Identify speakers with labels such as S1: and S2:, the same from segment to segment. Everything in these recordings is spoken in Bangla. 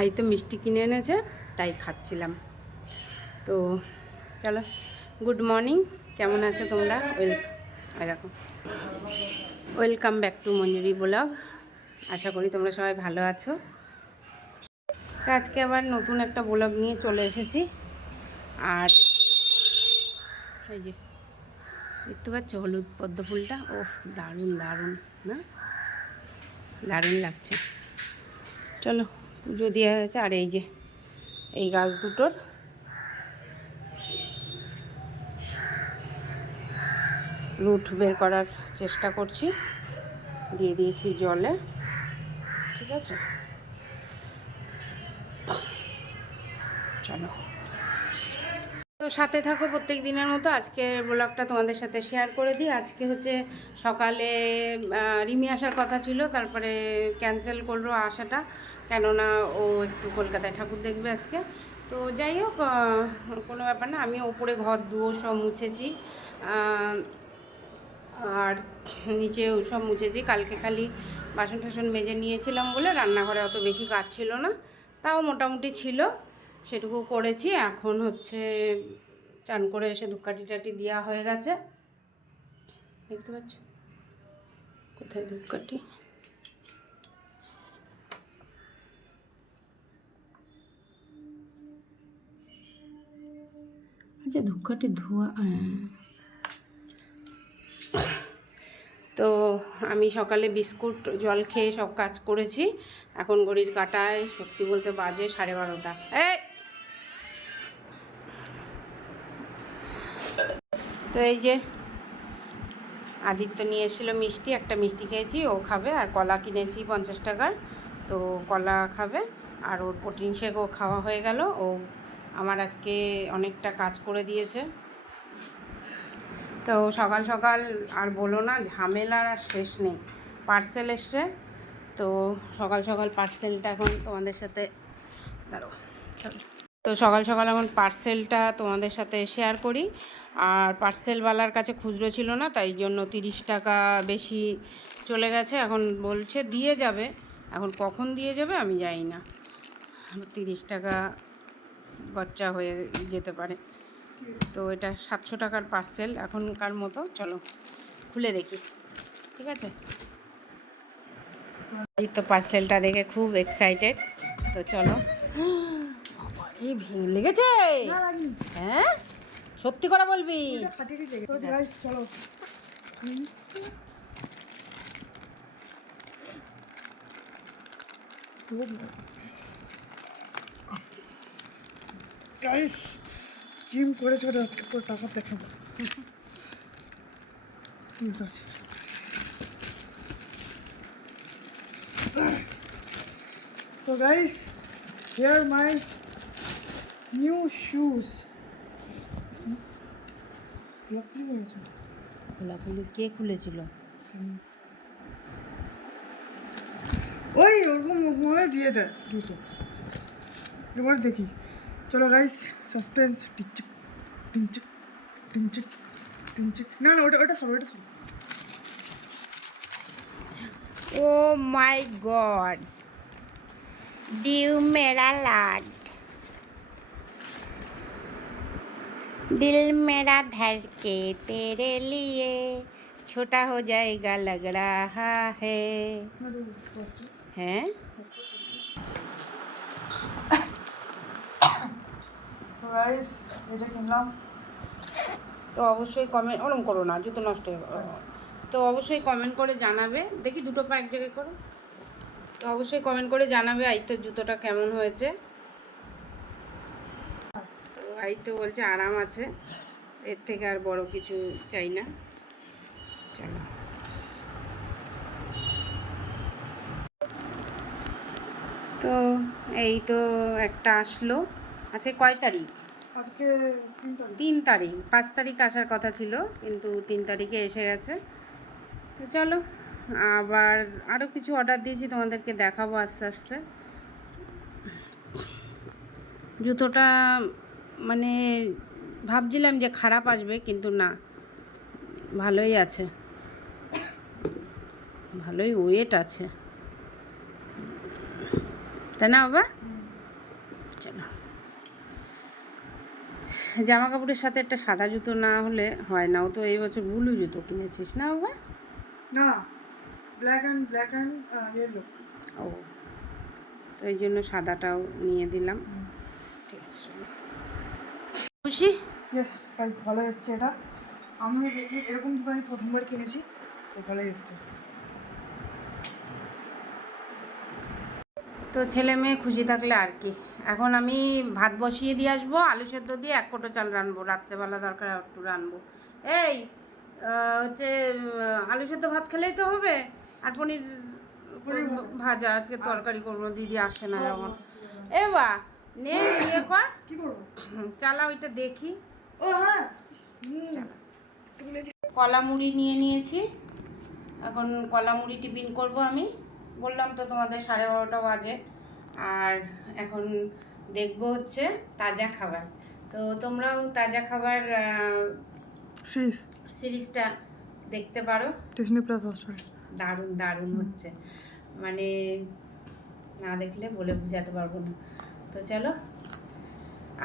S1: আই তো মিষ্টি কিনে এনেছে, তাই খাচ্ছিলাম। তো চলো, গুড মর্নিং, কেমন আছো তোমরা? ওয়েল দেখো। Welcome back to Manjuri blog. আশা করি তোমরা সবাই ভালো আছো। তো আজকে আবার নতুন একটা ব্লগ নিয়ে চলে এসেছি। আর এই যে, দেখতে পাচ্ছ হলুদ পদ্ম ফুলটা? ও দারুণ দারুণ, না? দারুণ লাগছে। চলো পুজো দেওয়া হয়েছে, আর এই যে এই গাছ দুটোর। রুট বের করার চেষ্টা করছি, দিয়ে দিয়েছি জলে, ঠিক আছে? চলো। তো সাথে থাকো প্রত্যেক দিনের মতো, আজকে ব্লগটা তোমাদের সাথে শেয়ার করে দিই। আজকে হচ্ছে সকালে রিমি আসার কথা ছিল, তারপরে ক্যান্সেল করল আসাটা। কেননা ও একটু কলকাতায় ঠাকুর দেখবে আজকে। তো যাই হোক কোনো ব্যাপার না, আমি ওপরে ঘর দুয়ো সব মুছেছি। আর নিচেও সব মুছেছি। কালকে খালি বাসন টাসন মেজে নিয়েছিলাম বলে রান্নাঘরে অত বেশি কাজ ছিল না, তাও মোটামুটি ছিল। সেটুকু করেছি। এখন হচ্ছে চান করে এসে ধূপকাঠি টাটি দেওয়া হয়ে গেছে। দেখতে পাচ্ছ? কোথায় ধূপকাঠি? আচ্ছা ধূপকাঠি ধোয়া তো আমি সকালে বিস্কুট, জল খেয়ে সব কাজ করেছি। এখন ঘড়ির কাটায়, সত্যি বলতে বাজে সাড়ে বারোটা। তো এই যে আদিত্য নিয়ে এসেছিল মিষ্টি, একটা মিষ্টি খেয়েছি, ও খাবে। আর কলা কিনেছি পঞ্চাশ টাকার, তো কলা খাবে। আর ওর প্রোটিন শেকও খাওয়া হয়ে গেল, ও আমার আজকে অনেকটা কাজ করে দিয়েছে। তো সকাল সকাল আর বলো না, ঝামেলার আর শেষ নেই। পার্সেল এসছে, তো সকাল সকাল পার্সেলটা এখন তোমাদের সাথে দাঁড়ো তো সকাল সকাল এখন পার্সেলটা তোমাদের সাথে শেয়ার করি। আর পার্সেলওয়ালার কাছে খুচরো ছিল না, তাই জন্য তিরিশ টাকা বেশি চলে গেছে। এখন বলছে, দিয়ে যাবে। এখন কখন দিয়ে যাবে আমি জানি না। তিরিশ টাকা গচ্চা হয়ে যেতে পারে। তো এটা সাতশো টাকার পার্সেল এখনকার মতো চলো খুলে দেখি ঠিক আছে? এই তো পার্সেলটা দেখে খুব এক্সাইটেড তো চলো। এই ভেঙে লেগেছে! হ্যাঁ? সত্যি করে বলবি?
S2: তো গাইস চলো গাইস জিম করেছে ওটা আজকে পুরো টাকা দেখাবো। ঠিক আছে। তো guys here my new shoes luckily হয়েছে
S1: খোলাখুলি কে খুলেছিল।
S2: ওই ওরকম মনে দিয়ে দেয়। জুতো। এবার দেখি। চলো গাইস সাসপেন্স টিকচিক টিনচিক টিনচিক টিনচিক না না ওটা ওটা সরো ওটা সরো
S1: ও মাই गॉड दिल मेरा लाड दिल मेरा धड़के तेरे लिए छोटा हो जाएगा लग रहा है हैं
S2: তো গাইস এটা কিনলাম।
S1: তো অবশ্যই কমেন্ট ওরম করো না, জুতো নষ্ট হয়ে তো অবশ্যই কমেন্ট করে জানাবে। দেখি দুটো পা এক জায়গায় করো। তো অবশ্যই কমেন্ট করে জানাবে আই তো জুতোটা কেমন হয়েছে। তো আই তো বলছে আরাম আছে। এর থেকে আর বড় কিছু চাই না। চলো। তো এই তো একটা আসলো। আচ্ছা কয় তারিখ?
S2: আজকে তিন তারিখ।
S1: পাঁচ তারিখ আসার কথা ছিল কিন্তু তিন তারিখে এসে গেছে। তো চলো আবার আরও কিছু অর্ডার দিয়েছি তোমাদেরকে দেখাবো আস্তে আস্তে। জুতোটা মানে ভাবছিলাম যে খারাপ আসবে কিন্তু না ভালোই আছে। ভালোই ওয়েট আছে। তাই না বাবা? চলো। জামা কাপড়ের সাথে একটা সাদা জুতো না হলে হয় না। ও তো এই বছর ব্লু জুতো কিনেছিস না বাবা?
S2: না black and black and yellow
S1: ও তো এই জন্য সাদাটাও নিয়ে দিলাম। ঠিক আছে। খুশি?
S2: ইয়েস ভালো এসছে এটা। আমি এরকম জুতো আমি প্রথমবার কিনেছি তো ভালো এসছে।
S1: তো ছেলে মেয়ে খুশি থাকলে আর কি। এখন আমি ভাত বসিয়ে দিয়ে আসব আলু সেদ্ধ দিয়ে এক কোটো চাল রানবো রাত্রেবেলা দরকার একটু রানবো এই হচ্ছে আলু সেদ্ধ ভাত খেলেই তো হবে আর পনির করব ভাজা আজকে তরকারি করব দিদি আসছে না যেমন এ বা নে ইয়ে কর। চালা ওইটা দেখি।
S2: ও হ্যাঁ।
S1: কলা মুড়ি নিয়ে নিয়েছি। এখন কলা মুড়ি টিফিন করব আমি। বললাম তো তোমাদের সাড়ে বারোটা বাজে। আর এখন দেখব হচ্ছে তাজা খাবার। তো তোমরাও তাজা খাবার
S2: সিরিজ
S1: সিরিজটা দেখতে পারো।
S2: ডিসনি প্লাস হটস্টার
S1: দারুণ দারুণ হচ্ছে। মানে না দেখলে বলে বোঝাতে পারব না। তো চলো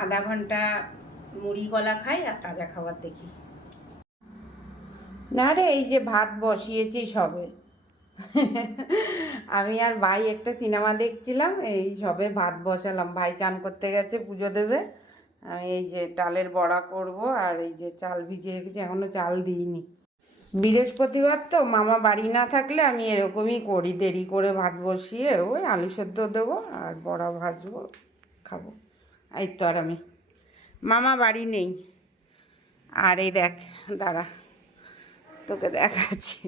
S1: আধা ঘণ্টা মুড়ি কলা খাই আর তাজা খাবার দেখি। না রে এই যে ভাত বসিয়েছি সবে। আমি আর ভাই একটা সিনেমা দেখছিলাম, এই সবে ভাত বসালাম। ভাই চান করতে গেছে, পুজো দেবে। আমি এই যে ডালের বড়া করব আর এই যে চাল ভিজিয়ে রেখেছি, এখনও চাল দিইনি। বৃহস্পতিবার তো, মামা বাড়ি না থাকলে আমি এরকমই করি, দেরি করে ভাত বসিয়ে ওই আলু সেদ্ধ দেবো আর বড়া ভাজবো, খাব। এই তো আর আমি। মামা বাড়ি নেই। আর এই দেখ, দাঁড়া, তোকে দেখাচ্ছি।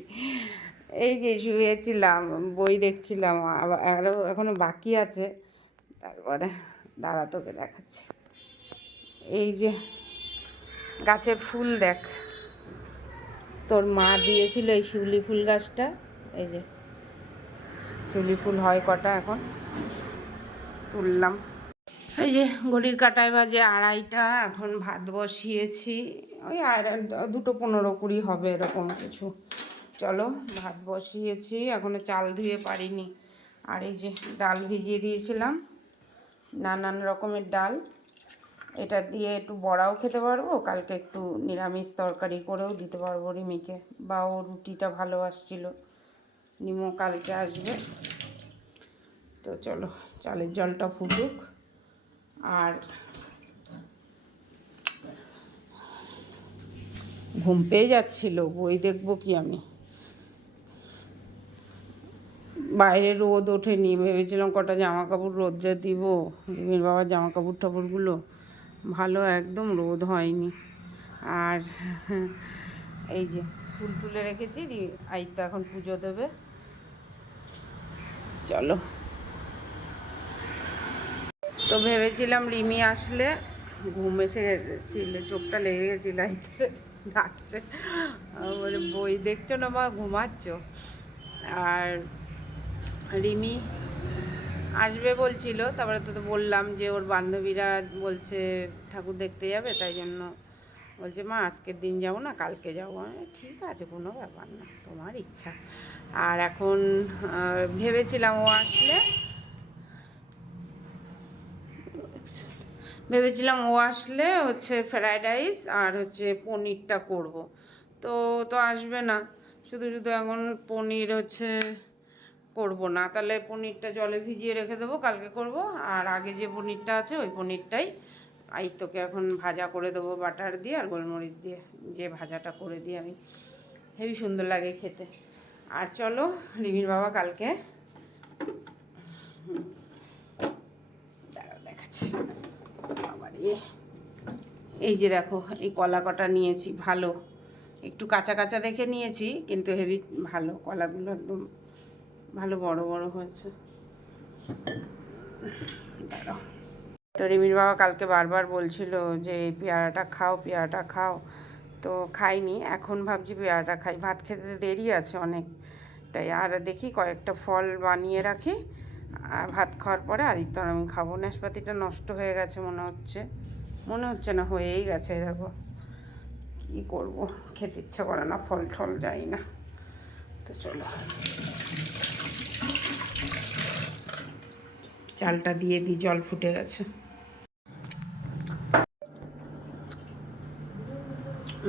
S1: এই যে শুয়েছিলাম, বই দেখছিলাম আরও এখনও বাকি আছে। তারপরে দাঁড়া তোকে দেখাচ্ছি। এই যে গাছের ফুল দেখ। তোর মা দিয়েছিল এই শিউলি ফুল গাছটা। এই যে শিউলি ফুল হয় কটা এখন? তুললাম। এই যে ঘড়ির কাটায় বাজে আড়াইটা, এখন ভাত বসিয়েছি। ওই আর দুটো পনেরো কুড়ি হবে এরকম কিছু। চলো, ভাত বসিয়েছি, এখনও চাল ধুয়ে পারিনি। আর এই যে ডাল ভিজিয়ে দিয়েছিলাম, নানান রকমের ডাল। এটা দিয়ে একটু বড়াও খেতে পারব, কালকে একটু নিরামিষ তরকারি করেও দিতে পারব রিমিকে। বা ও রুটিটা ভালো আসছিল, নিমো কালকে আসবে। তো চলো, চালের জলটা ফুটুক। আর ঘুম পেয়ে যাচ্ছিল, বই দেখব কি আমি। বাইরে রোদ ওঠেনি, ভেবেছিলাম কটা জামা কাপড় রোদ্রে দিব। রিমির বাবার জামা কাপড় টাপড়গুলো ভালো, একদম রোদ হয়নি। আর এই যে ফুল তুলে রেখেছি আই তো এখন পুজো দেবে। চলো। তো ভেবেছিলাম রিমি আসলে ঘুম এসে গেছিল, চোখটা লেগে গেছিল ডাকছে বলে, বই দেখছ না বা ঘুমাচ্ছ? আর রিমি আসবে বলছিল, তারপরে তো বললাম যে ওর বান্ধবীরা বলছে ঠাকুর দেখতে যাবে, তাই জন্য বলছে, মা, আজকের দিন যাব না, কালকে যাব। ঠিক আছে, কোনো ব্যাপার না, তোমার ইচ্ছা। আর এখন ভেবেছিলাম ও আসলে, ভেবেছিলাম ও আসলে হচ্ছে ফ্রায়েড রাইস আর হচ্ছে পনিরটা করব। তো তো আসবে না, শুধু শুধু এখন পনির হচ্ছে করব না। তাহলে পনিরটা জলে ভিজিয়ে রেখে দেবো, কালকে করব। আর আগে যে পনিরটা আছে, ওই পনিরটাই আই তোকে এখন ভাজা করে দেবো বাটার দিয়ে আর গোলমরিচ দিয়ে। যে ভাজাটা করে দিই আমি। হেবি সুন্দর লাগে খেতে। আর চলো, রিমির বাবা কালকে দেখাচ্ছি। বাবারে। এই যে দেখো, এই কলা কটা নিয়েছি, ভালো। একটু কাঁচা কাঁচা দেখে নিয়েছি, কিন্তু হেভি ভালো। কলাগুলো একদম ভালো বড় বড় হয়েছে। তো রিমির বাবা কালকে বারবার বলছিল যে, পেয়ারাটা খাও পেয়ারাটা খাও। তো খাইনি, এখন ভাবছি পেয়ারাটা খাই। ভাত খেতে দেরি আছে অনেক। তাই আর দেখি কয়েকটা ফল বানিয়ে রাখি। আর ভাত খাওয়ার পরে আদিত্য আমি খাব। নাশপাতিটা নষ্ট হয়ে গেছে মনে হচ্ছে। মনে হচ্ছে না, হয়েই গেছে, দেখো। কী করব? খেতে ইচ্ছা করে না ফল টল যাই না। তো চলো। চালটা দিয়ে দিই, জল ফুটে গেছে।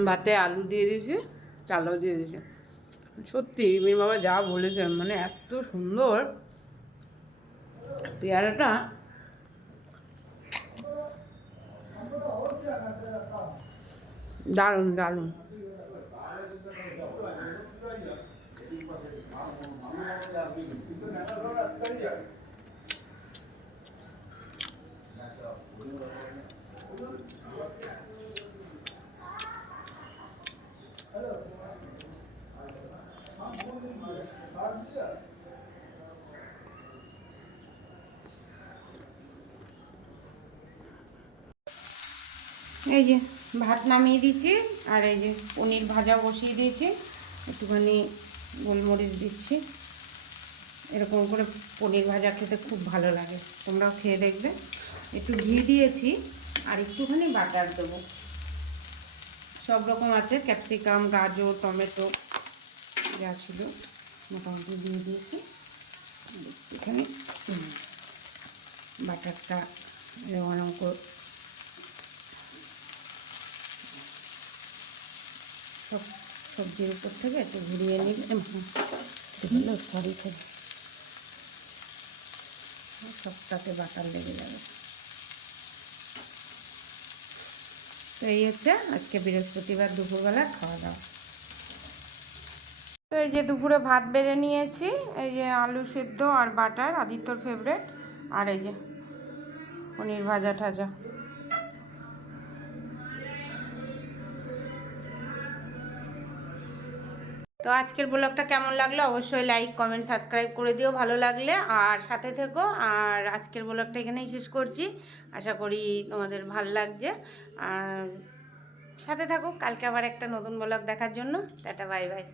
S1: ভাতে আলু দিয়ে দিয়েছি, চালও দিয়ে দিয়েছি। সত্যি, মির বাবা যা বলেছে মানে এত সুন্দর। পেয়ারাটা দারুণ দারুণ। এই যে ভাত নামিয়ে দিচ্ছি আর এই যে পনির ভাজা বসিয়ে দিয়েছি, একটুখানি গোলমরিচ দিচ্ছি। এরকম করে পনির ভাজা খেতে খুব ভালো লাগে। তোমরাও খেয়ে দেখবে। একটু ঘি দিয়েছি, আর একটুখানি বাটার দেবো। সব রকম আছে ক্যাপসিকাম গাজর, টমেটো, যা ছিল মোটামুটি দিয়ে দিয়েছি। একটুখানি বাটারটা করে সব সবজির উপর থেকে একটু ঘুরিয়ে নিলে সরি সরি। সবটাতে বাটার লেগে যাবে। তো এই হচ্ছে আজকে বৃহস্পতিবার দুপুরবেলা খাওয়া দাওয়া। তো এই যে দুপুরে ভাত বেড়ে নিয়েছি, এই যে আলু সিদ্ধ আর বাটার, আদিত্যর ফেভারেট আর এই যে পনির ভাজা ঠাজা তো আজকের ব্লগটা কেমন লাগল? অবশ্যই লাইক কমেন্ট সাবস্ক্রাইব করে দিও, ভালো লাগলে। আর সাথে থেকো। আর আজকের ব্লগটা এখানেই শেষ করছি। আশা করি তোমাদের ভালো লাগছে। আর সাথে থাকো। কালকে আবার একটা নতুন ব্লগ দেখার জন্য। Tata bye bye